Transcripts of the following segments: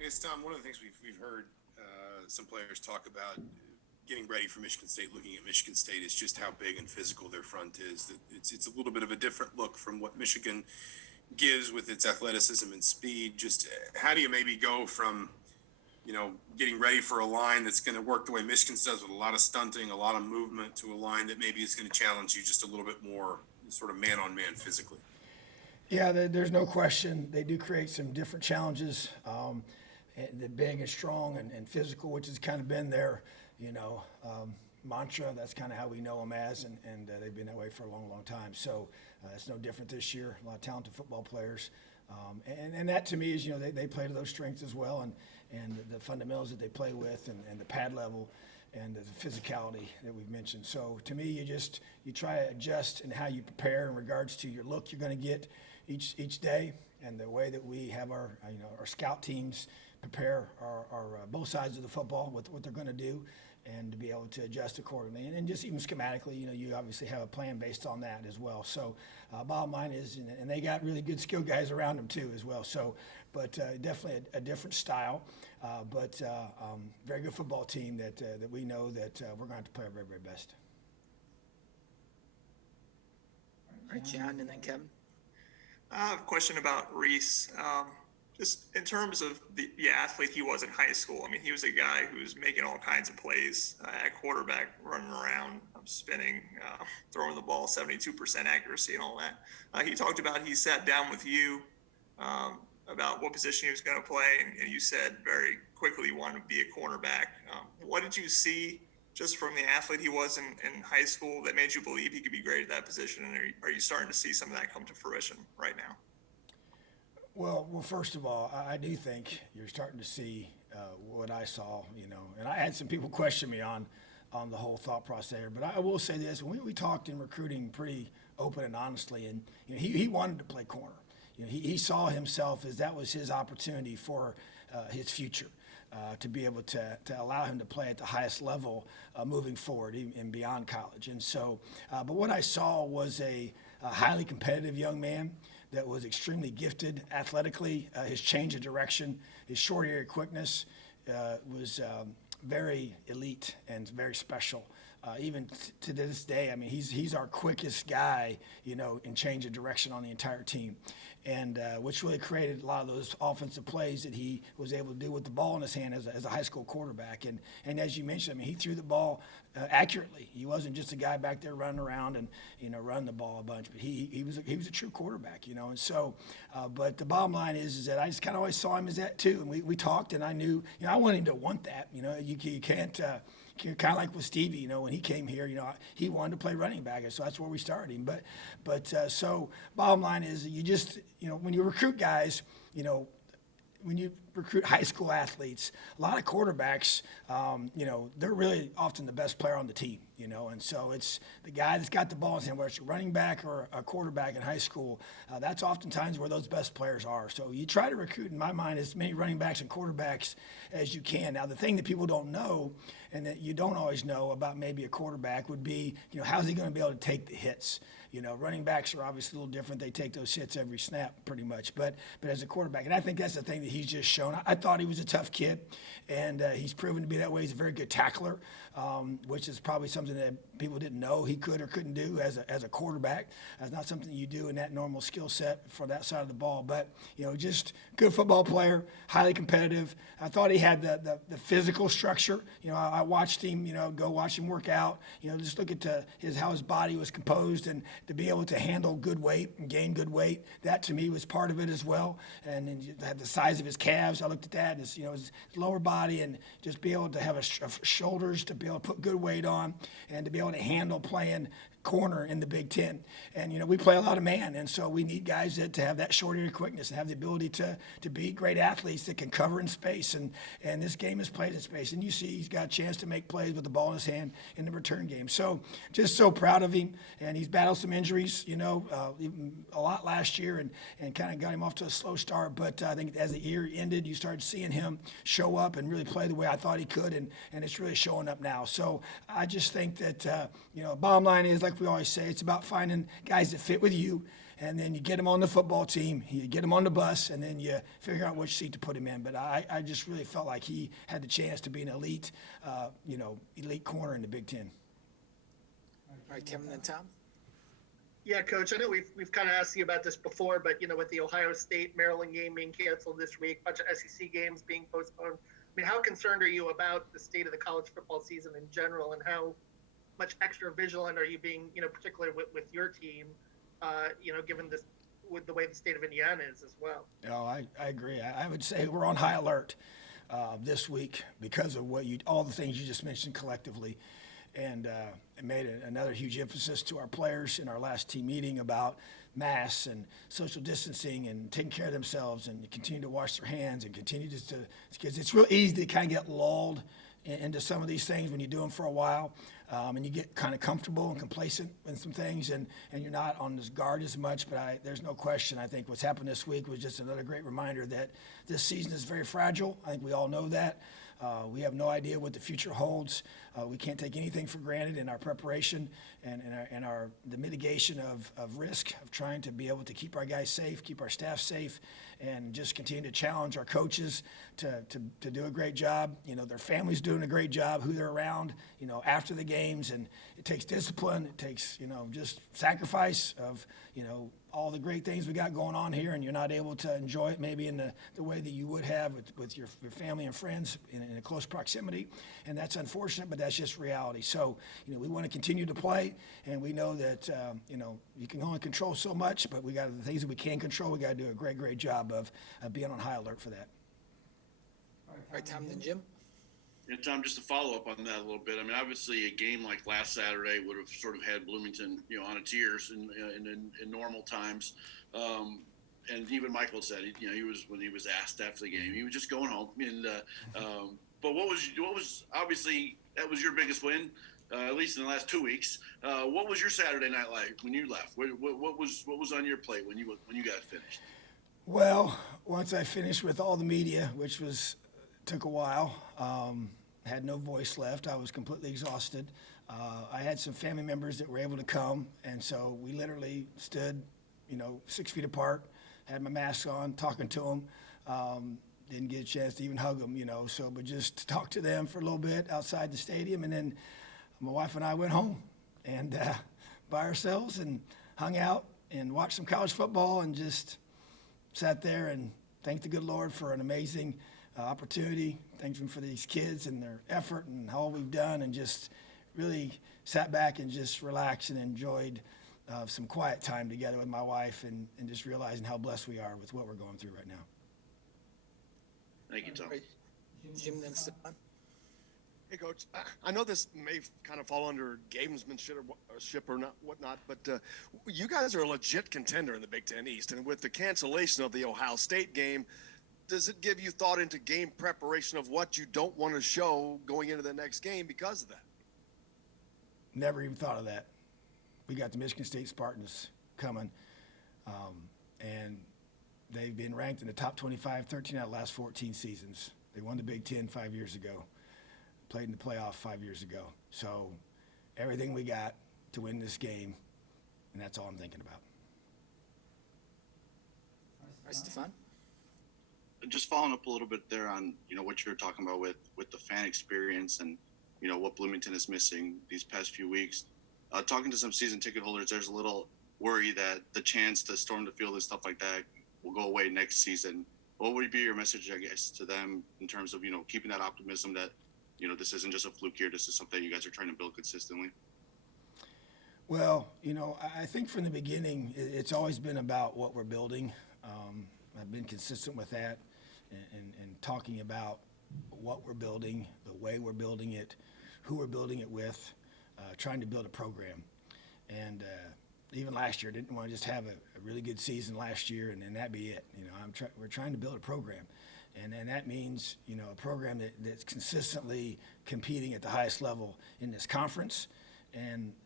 I guess, Tom, one of the things we've heard some players talk about getting ready for Michigan State, looking at Michigan State, is just how big and physical their front is. That it's a little bit of a different look from what Michigan gives with its athleticism and speed. Just how do you maybe go from getting ready for a line that's going to work the way Michigan does with a lot of stunting, a lot of movement, to a line that maybe is going to challenge you just a little bit more, sort of man on man physically? Yeah, there's no question. They do create some different challenges. And they're big and strong and physical, which has kind of been their, mantra. That's kind of how we know them as, and they've been that way for a long, long time. So it's no different this year. A lot of talented football players. And that to me is, they play to those strengths as well, and the fundamentals that they play with, and the pad level, and the physicality that we've mentioned. So to me, you try to adjust in how you prepare in regards to your look you're going to get each day, and the way that we have our scout teams prepare our both sides of the football with what they're going to do, and to be able to adjust accordingly. And just even schematically, you obviously have a plan based on that as well. So bottom line is, and they got really good skill guys around them too as well. So, but definitely a different style, but very good football team that we know that we're going to have to play our very, very best. All right, John, and then Kevin. I have a question about Reese. Just in terms of the athlete he was in high school. I mean, he was a guy who was making all kinds of plays at quarterback, running around, spinning, throwing the ball, 72% accuracy and all that. He talked about he sat down with you about what position he was going to play, and you said very quickly you wanted to be a cornerback. What did you see just from the athlete he was in high school that made you believe he could be great at that position? And are you starting to see some of that come to fruition right now? Well, first of all, I do think you're starting to see what I saw, and I had some people question me on the whole thought process there. But I will say this: when we talked in recruiting pretty open and honestly, and he wanted to play corner. He saw himself as that was his opportunity for his future. To be able to allow him to play at the highest level moving forward and beyond college. And so, but what I saw was a highly competitive young man that was extremely gifted athletically. His change of direction, his short area quickness was very elite and very special. Even to this day, I mean, he's our quickest guy, in change of direction on the entire team, and which really created a lot of those offensive plays that he was able to do with the ball in his hand as a high school quarterback. And as you mentioned, I mean, he threw the ball accurately. He wasn't just a guy back there running around and run the ball a bunch, but he was a true quarterback, And so, but the bottom line is that I just kind of always saw him as that too. And we talked, and I knew, I wanted him to want that. You can't. Kind of like with Stevie, when he came here, he wanted to play running back, and so that's where we started him. But so bottom line is, you just, when you recruit guys, when you recruit high school athletes, a lot of quarterbacks, they're really often the best player on the team, and so it's the guy that's got the ball in his hand, whether it's a running back or a quarterback in high school. That's oftentimes where those best players are. So you try to recruit, in my mind, as many running backs and quarterbacks as you can. Now, the thing that people don't know, and that you don't always know about maybe a quarterback, would be, how's he going to be able to take the hits? Running backs are obviously a little different. They take those hits every snap pretty much. But as a quarterback, and I think that's the thing that he's just shown. I thought he was a tough kid, and he's proven to be that way. He's a very good tackler, which is probably something that people didn't know he could or couldn't do as a quarterback. That's not something you do in that normal skill set for that side of the ball. But, just good football player, highly competitive. I thought he had the physical structure. I watched him, go watch him work out. Just look at how his body was composed, and to be able to handle good weight and gain good weight. That to me was part of it as well. And then you had the size of his calves. I looked at that, and his lower body, and just be able to have shoulders to be able to put good weight on, and to be able to handle playing corner in the Big Ten. And we play a lot of man, and so we need guys that to have that short area quickness and have the ability to be great athletes that can cover in space. And this game is played in space, and you see he's got a chance to make plays with the ball in his hand in the return game. So just so proud of him. And he's battled some injuries, a lot last year, and kind of got him off to a slow start. But I think as the year ended, you started seeing him show up and really play the way I thought he could, and it's really showing up now. So I just think that bottom line is, like we always say, it's about finding guys that fit with you and then you get him on the football team, you get him on the bus, and then you figure out which seat to put him in. But I just really felt like he had the chance to be an elite, elite corner in the Big Ten. All right, Kevin, then Tom. Yeah, Coach, I know we've kind of asked you about this before, but, with the Ohio State Maryland game being canceled this week, bunch of SEC games being postponed, I mean, how concerned are you about the state of the college football season in general, and how much extra vigilant are you being, particularly with your team, given this, with the way the state of Indiana is as well? No, I agree. I would say we're on high alert this week because of all the things you just mentioned collectively. And it made another huge emphasis to our players in our last team meeting about masks and social distancing and taking care of themselves and continue to wash their hands and continue to because it's real easy to kind of get lulled into some of these things when you do them for a while, and you get kind of comfortable and complacent in some things, and you're not on this guard as much. But there's no question. I think what's happened this week was just another great reminder that this season is very fragile. I think we all know that. We have no idea what the future holds. We can't take anything for granted in our preparation and the mitigation of risk, of trying to be able to keep our guys safe, keep our staff safe, and just continue to challenge our coaches to do a great job. Their families doing a great job, who they're around, after the games. And it takes discipline. It takes, just sacrifice of, all the great things we got going on here, and you're not able to enjoy it maybe in the way that you would have with your family and friends in a close proximity. And that's unfortunate, but that's just reality. So, we want to continue to play, and we know that, you can only control so much, but we got the things that we can control. We got to do a great job of being on high alert for that. All right, Tom, then Jim. Yeah, Tom, just to follow up on that a little bit. I mean, obviously, a game like last Saturday would have sort of had Bloomington, on its ears in normal times. And even Michael said, he was when he was asked after the game, he was just going home. And but what was obviously that was your biggest win, at least in the last 2 weeks. What was your Saturday night like when you left? What was on your plate when you got finished? Well, once I finished with all the media, which took a while. Had no voice left. I was completely exhausted. I had some family members that were able to come, and so we literally stood, 6 feet apart, had my mask on, talking to them. Didn't get a chance to even hug them, but just talk to them for a little bit outside the stadium, and then my wife and I went home and by ourselves and hung out and watched some college football and just sat there and thanked the good Lord for an amazing opportunity. Thanks for these kids and their effort and all we've done, and just really sat back and just relaxed and enjoyed some quiet time together with my wife and just realizing how blessed we are with what we're going through right now. Thank you, Tom. All right, Jim, then Stefan. Hey, Coach. I know this may kind of fall under gamesmanship or not, whatnot, but you guys are a legit contender in the Big Ten East, and with the cancellation of the Ohio State game, does it give you thought into game preparation of what you don't want to show going into the next game because of that? Never even thought of that. We got the Michigan State Spartans coming, and they've been ranked in the top 25, 13 out of the last 14 seasons. They won the Big Ten 5 years ago, played in the playoff 5 years ago. So everything we got to win this game, and that's all I'm thinking about. All right, Stefan. Just following up a little bit there on what you were talking about with the fan experience and what Bloomington is missing these past few weeks. Talking to some season ticket holders, there's a little worry that the chance to storm the field and stuff like that will go away next season. What would be your message, I guess, to them in terms of keeping that optimism that this isn't just a fluke here, this is something you guys are trying to build consistently? Well, I think from the beginning, it's always been about what we're building. I've been consistent with that and talking about what we're building, the way we're building it, who we're building it with, trying to build a program. And even last year, didn't want to just have a really good season last year and then that be it. We're trying to build a program. And that means, a program that's consistently competing at the highest level in this conference and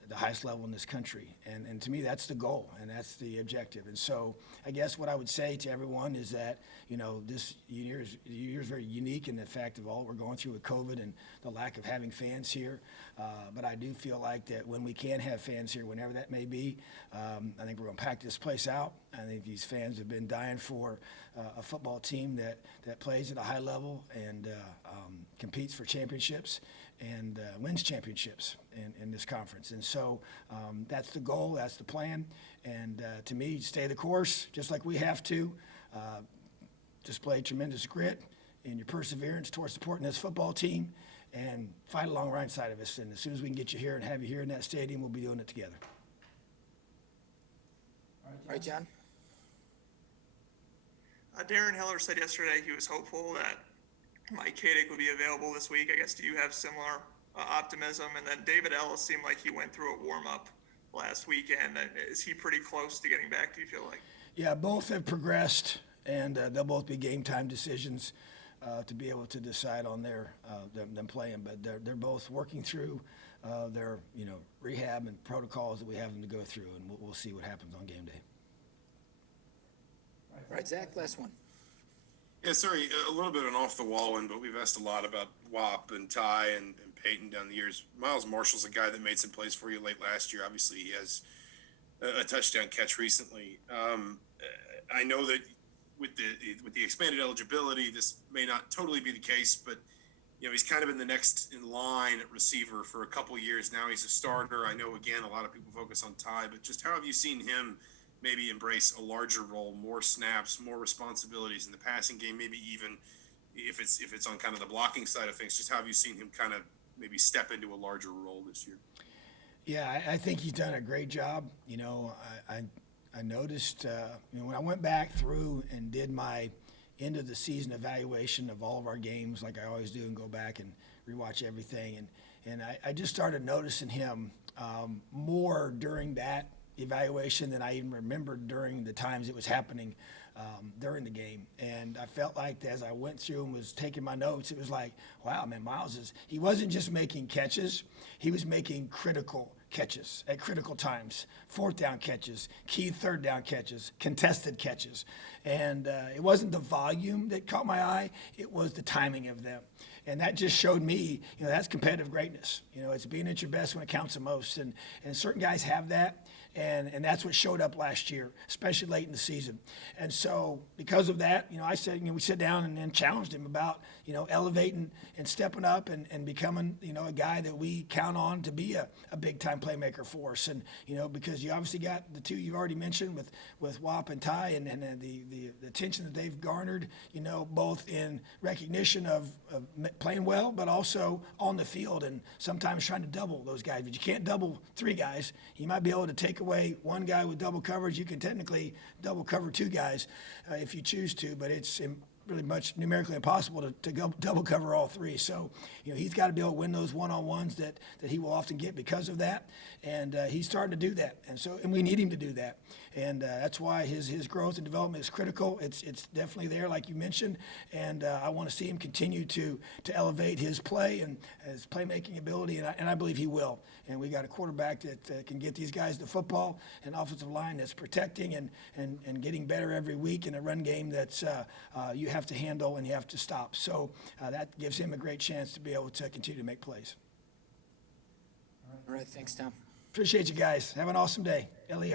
the highest level in this country. And to me, that's the goal, and that's the objective. And so I guess what I would say to everyone is that, this year is very unique in the fact of all we're going through with COVID and the lack of having fans here. But I do feel like that when we can have fans here, whenever that may be, I think we're going to pack this place out. I think these fans have been dying for a football team that plays at a high level and competes for championships and wins championships in this conference. And so that's the goal, that's the plan. And to me, stay the course, just like we have to. Display tremendous grit and your perseverance towards supporting this football team and fight along right side of us. And as soon as we can get you here and have you here in that stadium, we'll be doing it together. All right, John? Darren Heller said yesterday he was hopeful that Mike Kadick would be available this week. I guess, do you have similar optimism? And then David Ellis seemed like he went through a warm-up last weekend. Is he pretty close to getting back, do you feel like? Yeah, both have progressed, and they'll both be game time decisions to be able to decide on them playing. But they're both working through their rehab and protocols that we have them to go through, and we'll see what happens on game day. All right, Zach, last one. Yeah, sorry, a little bit of an off-the-wall one, but we've asked a lot about WAP and Ty and Peyton down the years. Miles Marshall's a guy that made some plays for you late last year. Obviously, he has a touchdown catch recently. I know that with the expanded eligibility, this may not totally be the case, but he's kind of in the next in line at receiver for a couple years now. He's a starter. I know, again, a lot of people focus on Ty, but just how have you seen him maybe embrace a larger role, more snaps, more responsibilities in the passing game, maybe even if it's on kind of the blocking side of things? Just how have you seen him kind of maybe step into a larger role this year? Yeah, I think he's done a great job. I noticed, when I went back through and did my end of the season evaluation of all of our games, like I always do, and go back and rewatch everything, and I just started noticing him more during that evaluation than I even remembered during the times it was happening during the game. And I felt like as I went through and was taking my notes, it was like, wow, man, Miles he wasn't just making catches, he was making critical catches at critical times, fourth down catches, key third down catches, contested catches. And it wasn't the volume that caught my eye, it was the timing of them. And that just showed me, that's competitive greatness. It's being at your best when it counts the most. And certain guys have that. And that's what showed up last year, especially late in the season. And so because of that, I said, we sat down and challenged him about, elevating and stepping up and becoming, a guy that we count on to be a big-time playmaker for us. And, because you obviously got the two you've already mentioned with WAP and Ty and the attention that they've garnered, both in recognition of playing well, but also on the field and sometimes trying to double those guys. But you can't double three guys. You might be able to take away one guy with double coverage. You can technically double cover two guys if you choose to, but it's really much numerically impossible to go double cover all three. So, he's got to be able to win those one-on-ones that he will often get because of that. And he's starting to do that. And we need him to do that. And that's why his growth and development is critical. It's definitely there, like you mentioned. And I want to see him continue to elevate his play and his playmaking ability. And I believe he will. And we got a quarterback that can get these guys the football, an offensive line that's protecting and getting better every week, and a run game that's you have to handle and you have to stop. So that gives him a great chance to be able to continue to make plays. All right, thanks, Tom. Appreciate you guys. Have an awesome day. Elio.